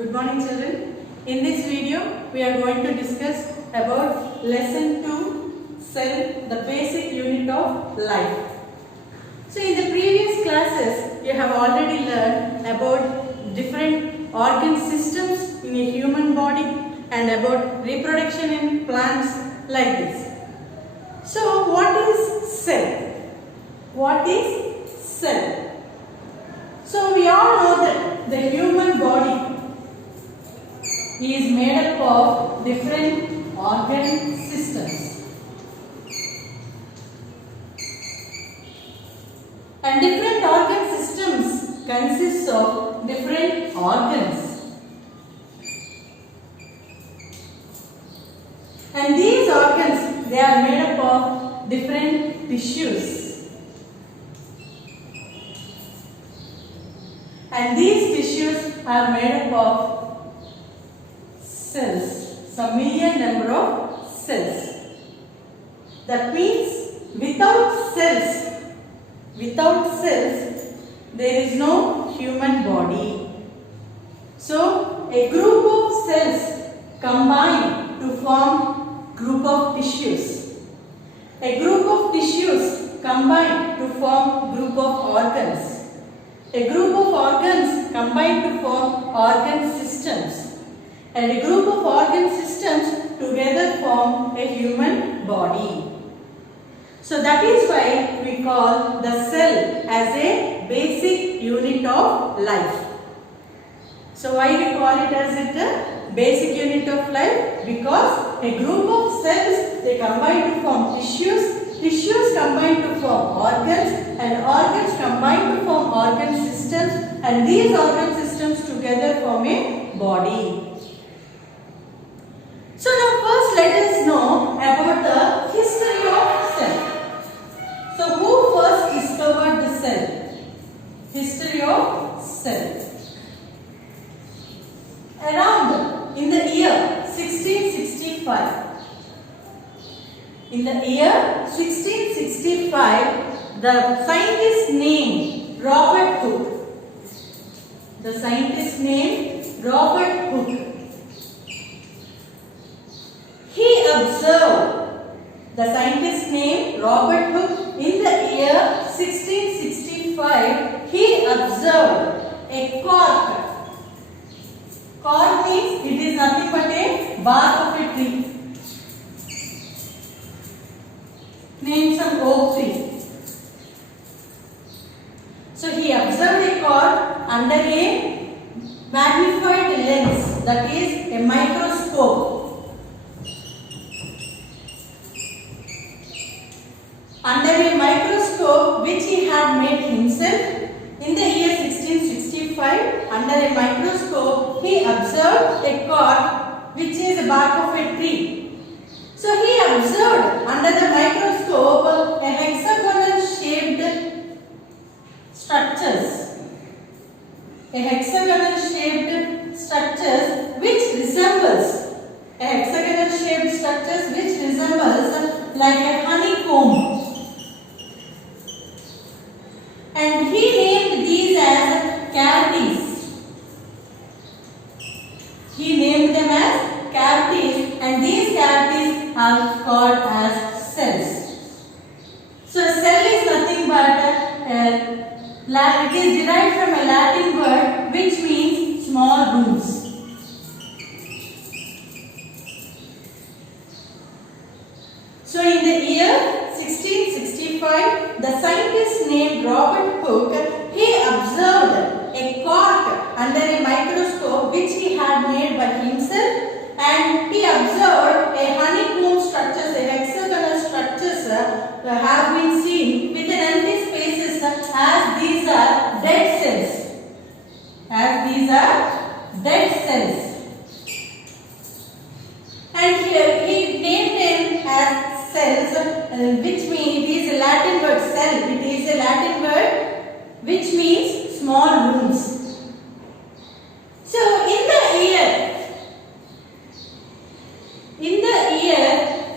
Good morning children. In this video we are going to discuss about lesson 2 cell, the basic unit of life. So in the previous classes you have already learned about different organ systems in a human body and about reproduction in plants like this. So what is cell? What is cell? So we all know that the human body is made up of different organ systems. And different organ systems consist of different organs. And these organs, they are made up of different tissues. And these tissues are made up of cells, some million number of cells. That means without cells, there is no human body. So a group of cells combine to form group of tissues. A group of tissues combine to form group of organs. A group of organs combine to form organ systems. And a group of organ systems together form a human body. So that is why we call the cell as a basic unit of life. So why we call it as a basic unit of life? Because a group of cells, they combine to form tissues, tissues combine to form organs, and organs combine to form organ systems, and these organ systems together form a body. So now first let us know about the history of cell. So who first discovered the cell? History of cell. Around in the year 1665. In the year 1665, the scientist named Robert Hooke. The scientist named Robert Hooke. He observed, the scientist named Robert Hooke, in the year 1665, he observed a cork. Cork means it is nothing but a bark of a tree. Name some oak tree. So he observed a cork under a magnified lens, that is a microscope. Under a microscope which he had made himself in the year 1665, under a microscope he observed a cork which is a bark of a tree. So he observed under the microscope a hexagonal shaped structures. A hexagonal shaped structures which resembles like a honeycomb. And he named these as cavities. He named them as cavities, and these cavities are called as cells. So a cell is nothing but it is derived from a Latin word which means small rooms. So in the year 1665, the scientist named Robert Hooke, he observed a cork under a microscope which he had made by himself, and he observed a honeycomb structures, a hexagonal structures have been seen with an empty spaces as these are dead cells. And here he named them as cells, which means it is a Latin word cell. It is a Latin word which means small rooms. So in the year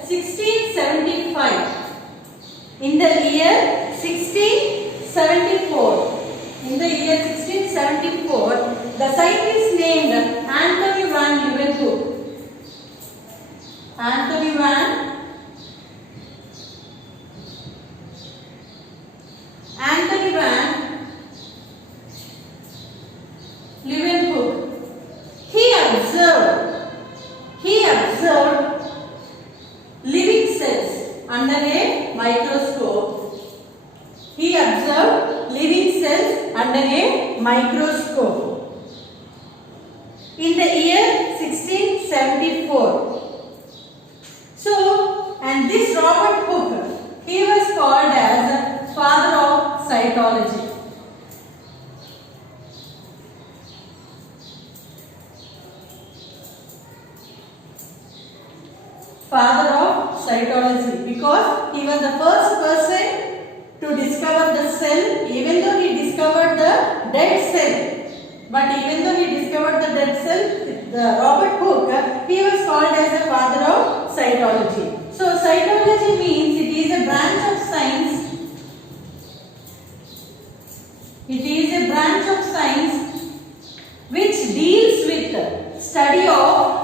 1675, in the year 1674, the scientist named in the year 1674. So, and this Robert Hooke, he was called as the father of cytology. Father of cytology, because he was the first person to discover the cell, even though he discovered the dead cell. But even though he discovered the dead cell, the Robert Hooke, he was called as the father of cytology. So cytology means it is a branch of science. It is a branch of science which deals with the study of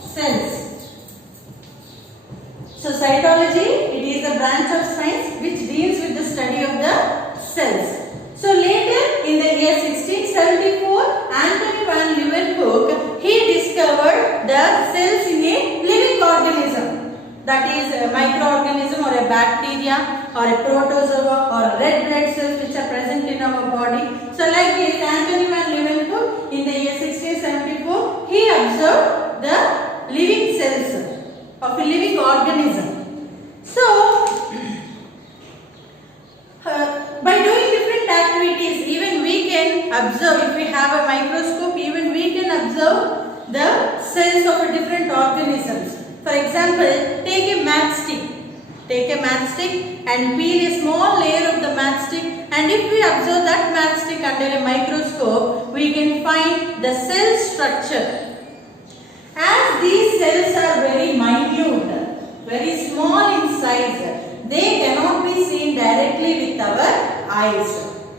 cells. So cytology, it is a branch of science which deals with the study of the cells. So later in the year 1674, Anthony van Leeuwenhoek, he discovered the cells in a living organism, that is a microorganism or a bacteria or a protozoa or red blood cells which are present in our body. So like this, Anthony van Leeuwenhoek in the year 1674, he observed the living cells of a living organism. So by doing different activities, even we can observe, if we have a microscope, even we can observe the cells of a different organisms. For example, take a matchstick. Take a matchstick and peel a small layer of the matchstick, and if we observe that matchstick under a microscope, we can find the cell structure. As these cells are very minute, very small in size, they cannot be seen directly with our eyes.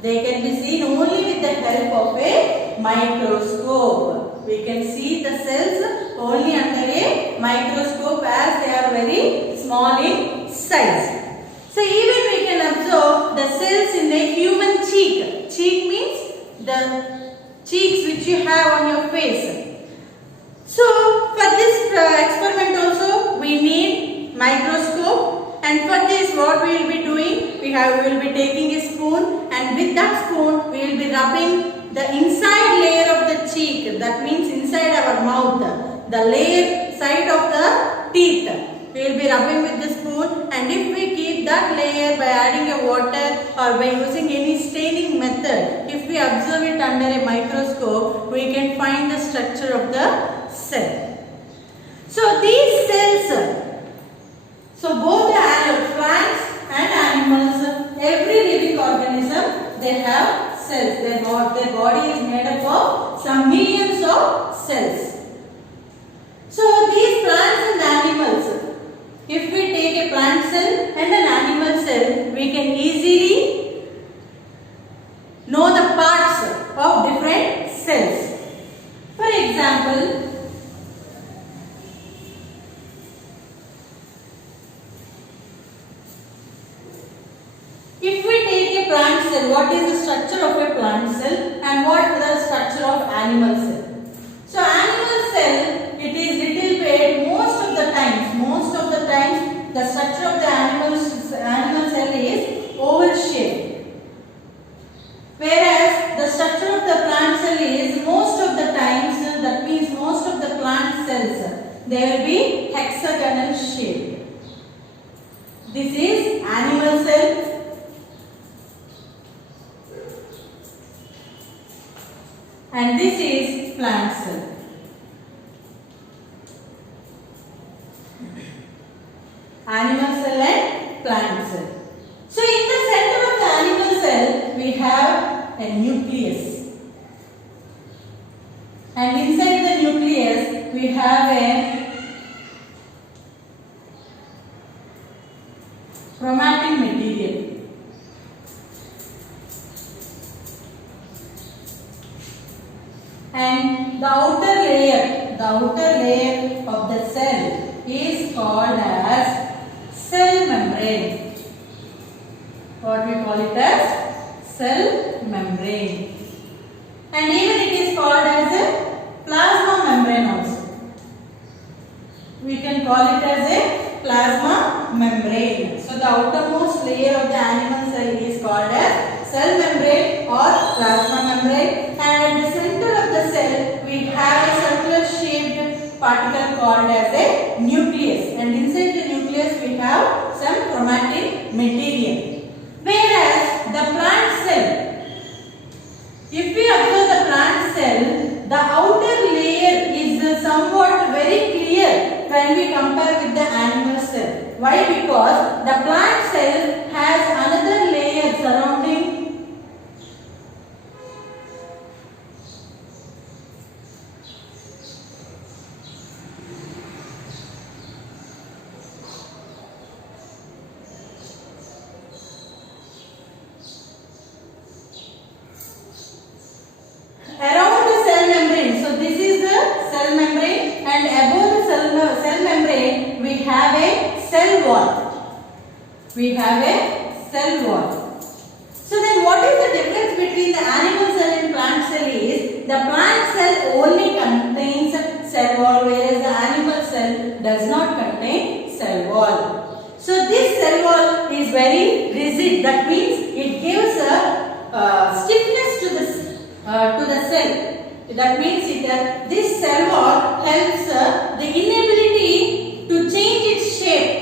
They can be seen only with the help of a microscope. We can see the cells only under a microscope as they are very small in size. So even we can observe the cells in the human cheek. Cheek means the cheeks which you have on your face. So for this experiment also we need microscope, and for this what we will be doing, we will be taking a spoon, and with that spoon we will be rubbing the inside layer of the cheek, that means inside our mouth, the layer side of the teeth. We will be rubbing with the spoon, and if we keep that layer by adding a water or by using any staining method, if we observe it under a microscope, we can find the structure of the cell. So these cells, so both the plants and animals, every living organism, they have cells. Their body is made up of some millions of cells. So these plants and animals, if we take a plant cell and an animal cell, we can easily know the parts of different cells. For example, if we take a plant cell, what is the structure of a plant cell and what is the structure of animal cell? So animal cell, it is little bit, most of the times the structure of the animal cell is oval shape, whereas the structure of the plant cell is most of the times, that means most of the plant cells, they will be hexagonal shape. This is animal cell, and this is plant cell. Animal cell and plant cell. So in the center of the animal cell, we have a nucleus, and inside the nucleus we have a chromatin material. And the outer layer of the cell is called as cell membrane. What we call it as cell membrane. And even it is called as a plasma membrane also. We can call it as a plasma membrane. So the outermost layer of the animal cell is called as cell membrane or Why? Because the plant cell has another layer surrounding around the cell membrane. So this is the cell membrane, and above the cell membrane we have a cell wall. We have a cell wall. So then what is the difference between the animal cell and plant cell is the plant cell only contains cell wall, whereas the animal cell does not contain cell wall. So this cell wall is very rigid. That means it gives a stiffness to the cell. That means this cell wall helps the inability to change its shape.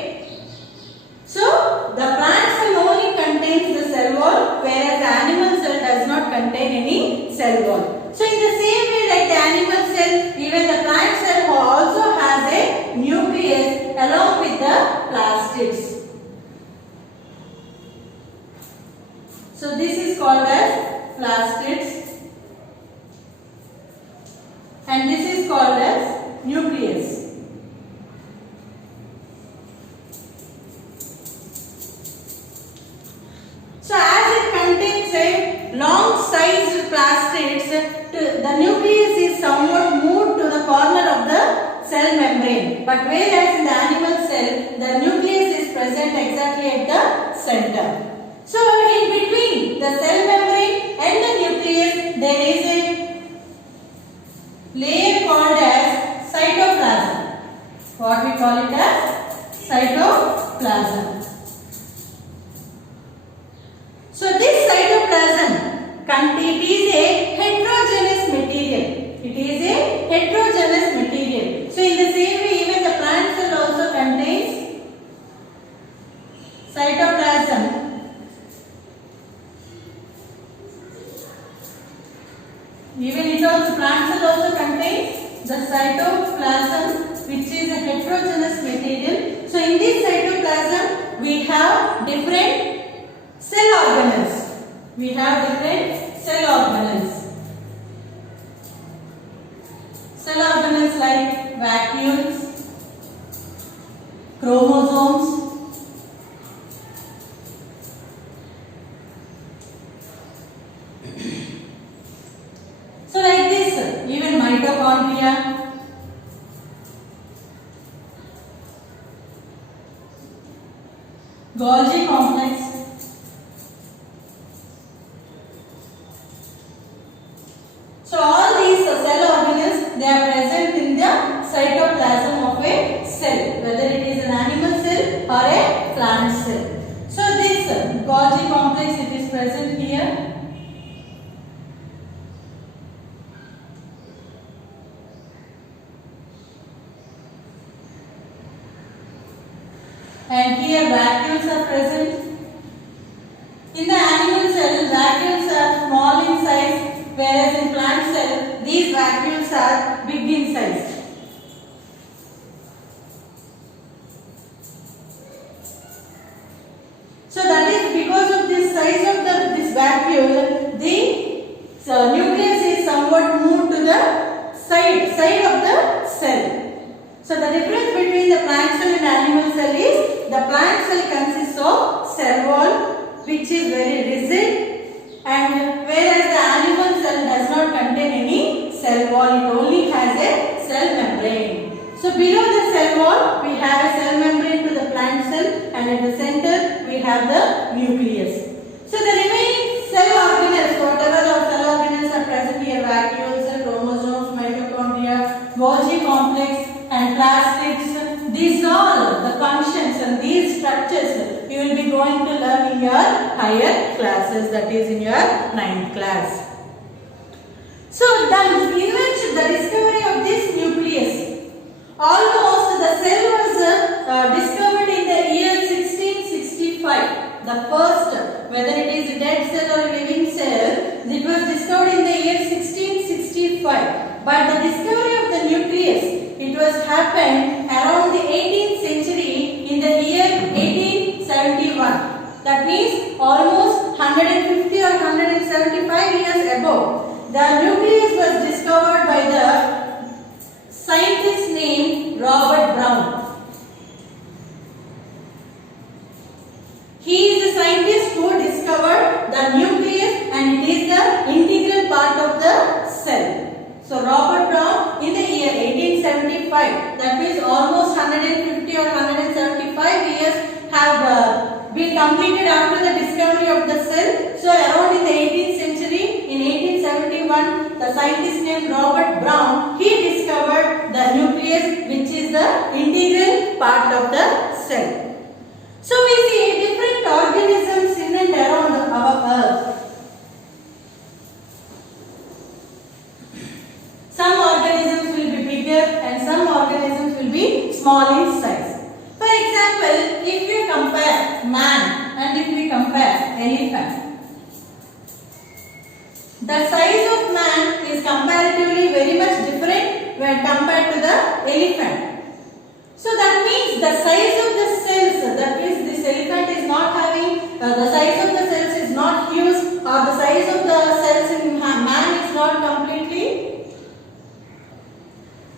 So the plant cell only contains the cell wall, whereas the animal cell does not contain any cell wall. So in the same way like the animal cell, even the plant cell also has a nucleus along with the plastids. So this is called as plastids, and this is called as nucleus. So as it contains a long sized plastids, the nucleus is somewhat moved to the corner of the cell membrane, but whereas in the animal cell the nucleus is present exactly at the center. So in between the cell membrane and the nucleus there is a layer called as cytoplasm. What we call it as cytoplasm. So this cytoplasm it is a heterogeneous material. It is a heterogeneous material. So in the same way even the plant cell also contains cytoplasm. Even it also plant cell also contains the cytoplasm, which is a heterogeneous material. So in this cytoplasm we have different cell organelles. We have different cell organelles. Cell organelles like vacuoles, chromosomes, so like this, even mitochondria, Golgi complex, so all these cell organelles, they are present in the cytoplasm of a cell, whether it is an animal cell or a plant cell. So this Golgi complex, it is present here. And here vacuoles are present. In the animal cell, vacuoles are small in size, whereas in plant cell, these vacuoles are big in size. So that is because of this size of this vacuole, the nucleus is somewhat moved to the side of the cell. So the difference between the plant cell and animal cell is the plant cell consists of cell wall, which is very rigid, and whereas the animal cell does not contain any cell wall, it only has a cell membrane. So below the cell wall we have a cell membrane to the plant cell, and at the center we have the nucleus. So the remaining cell organelles, whatever the cell organelles are present here, vacuoles, chromosomes, mitochondria, Golgi complex and plastids, these all the functions and these structures you will be going to learn in your higher classes, that is in your 9th class. So the invention, the discovery of this nucleus, almost the cell was discovered in the year 1665. The first, whether it is a dead cell or a living cell, it was discovered in the year 1665. But the discovery of the nucleus, it was happened around the 18th century in the year 1871. That means almost 150 or 175 years ago. The nucleus was discovered by the scientist named Robert Brown. He is the scientist who discovered the nucleus and it is the integral part of the cell. So Robert Brown in the year 1875, that means almost 150 or 175 years have been completed after the discovery of the cell. So around in the 18th century, in 1871, the scientist named Robert Brown, he discovered the nucleus, which is the integral part of the cell. So we see different organisms in and around our earth. Some organisms will be bigger and some organisms will be small in size. For example, if we compare man and if we compare elephant, the size of man is comparatively very much different when compared to the elephant. So that means the size of the cells, that means this elephant is not having, the size of the cells is not huge, or the size of the cells in man is not completely.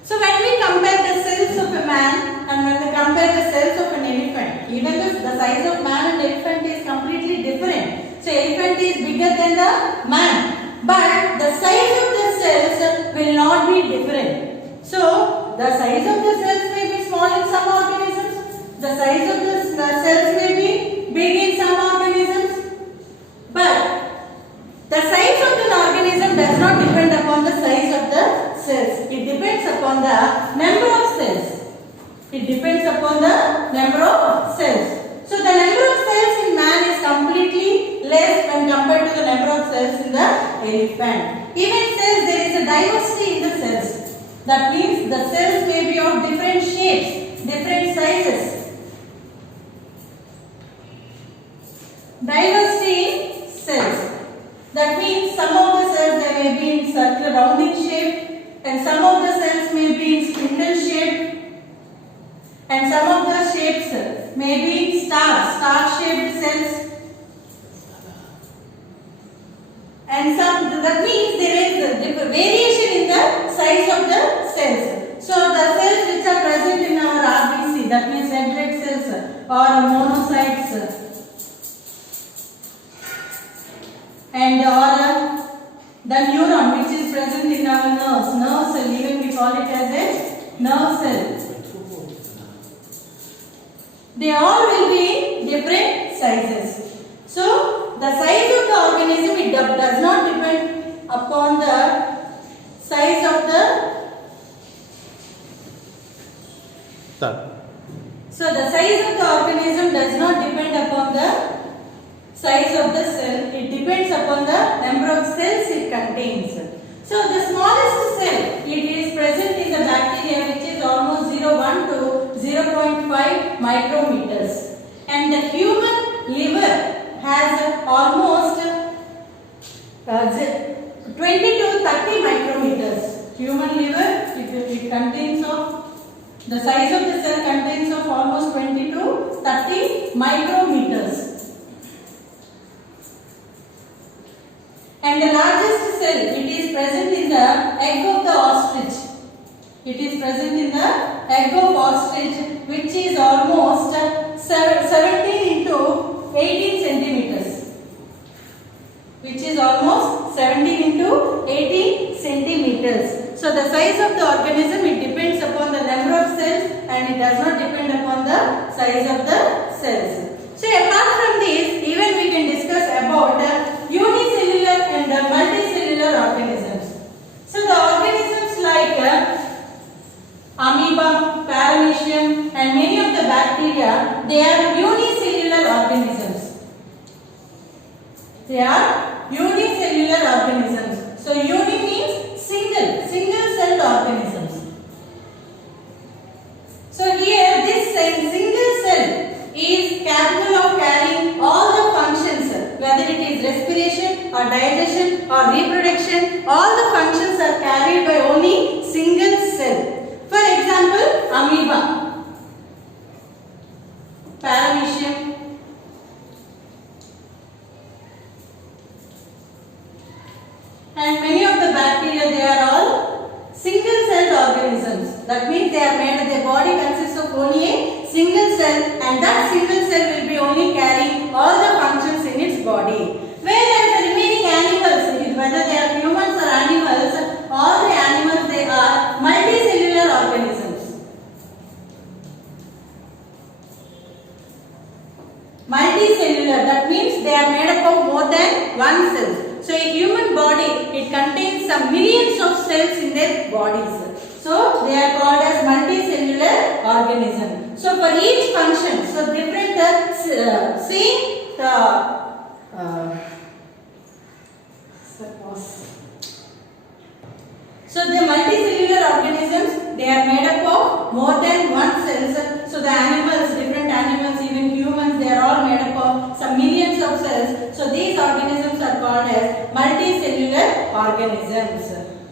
So when we compare the cells of a man and when we compare the cells of an elephant, even if the size of man and elephant is completely different. So elephant is bigger than the man, but the size of the cells will not be different. So the size of the cells may be small in some organisms, the size of the cells may be big in some organisms, but the size of an organism does not depend upon the size of the cells. It depends upon the number of cells. It depends upon the number of cells. So the number of cells in man is completely less when compared to the number of cells in the elephant. Even cells, there is a diversity in the cells. That means the cells may be of different shapes, different sizes. Diversity in cells. That means some of the cells they may be in circular rounding shape and some of the cells may be in spindle shape and some of the shapes may be star shaped cells. And that means there is a variation in the size of the cells. So the cells which are present in our RBC, that means red blood cells or monocytes, and the neuron which is present in our nerve cell, even we call it as a nerve cell. They all will be in different sizes. So the size of the organism, it does not depend upon the size of the. So the size of the organism does not depend upon the size of the cell. It depends upon the number of cells it contains. So the smallest cell, it is present in the bacteria, which is almost 0.1 to 0.5 micrometers. And the human liver has almost 20 to 30 micrometers. Human liver, it contains of, the size of the cell contains of almost 20 to 30 micrometers. And the largest cell, it is present in the egg of the ostrich. It is present in the egg of ostrich, which is almost 17 into 18 centimeters. Which is almost 17 into 18 centimeters. So the size of the organism, it depends upon the number of cells and it does not depend upon the size of the cells. So apart from this, even we can discuss about unicellular and multicellular organisms. So the organisms like amoeba, paramecium and many of the bacteria, they are unicellular organisms. They are unicellular organisms. So uni means single-celled organisms. So here this single cell is capable of carrying all the functions, whether it is respiration or digestion or reproduction, all the functions are carried by only single cell. For example, amoeba. they are all single-celled organisms. That means they are made. Their body consists of only a single cell, and that single cell will be only carrying all the functions in its body. Whereas the remaining animals, whether they are humans or animals, all the animals they are multicellular organisms. Multicellular, that means they are made up of more than one cell. So a human body, it contains some millions of cells in their bodies. So they are called as multicellular organism. So for each function, so different same so the multicellular organisms, they are made up of more than one cells. So the animals, different animals, even humans, they are all made up of some millions of cells. So these organisms are called as multicellular organisms.